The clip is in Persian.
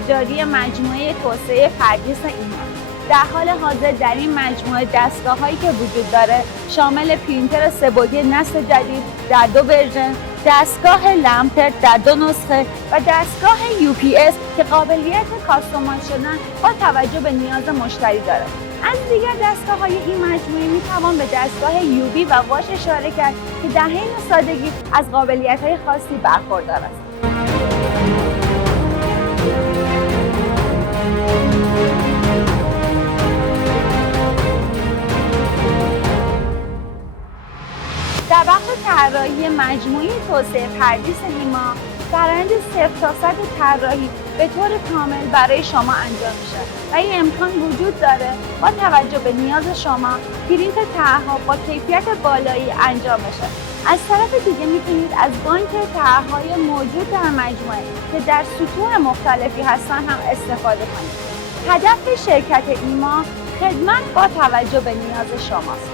تجاری مجموعه توسعه پردیس ایمان. در حال حاضر در این مجموعه دستگاه‌هایی که وجود داره شامل پرینتر سه‌بعدی نسل جدید در 2 ورژن، دستگاه لمپر در 2 نسخه و دستگاه UPS که قابلیت کاستومایز شدن با توجه به نیاز مشتری داره. از دیگر دستگاه‌های این مجموعه می‌توان به دستگاه UV و واش اشاره کرد که در حین سادگی از قابلیت‌های خاصی برخوردار است. در بخش طراحی مجموعه توسعه پردیس ایما، فرآیند 0 تا 100 طراحی به طور کامل برای شما انجام میشه و این امکان وجود داره با توجه به نیاز شما پرینت طرح‌ها با کیفیت بالایی انجام بشه. از طرف دیگه میتونید از بانک طرح‌های موجود در مجموعه که در سطوح مختلفی هستن هم استفاده کنید. هدف شرکت ایما خدمت با توجه به نیاز شماست.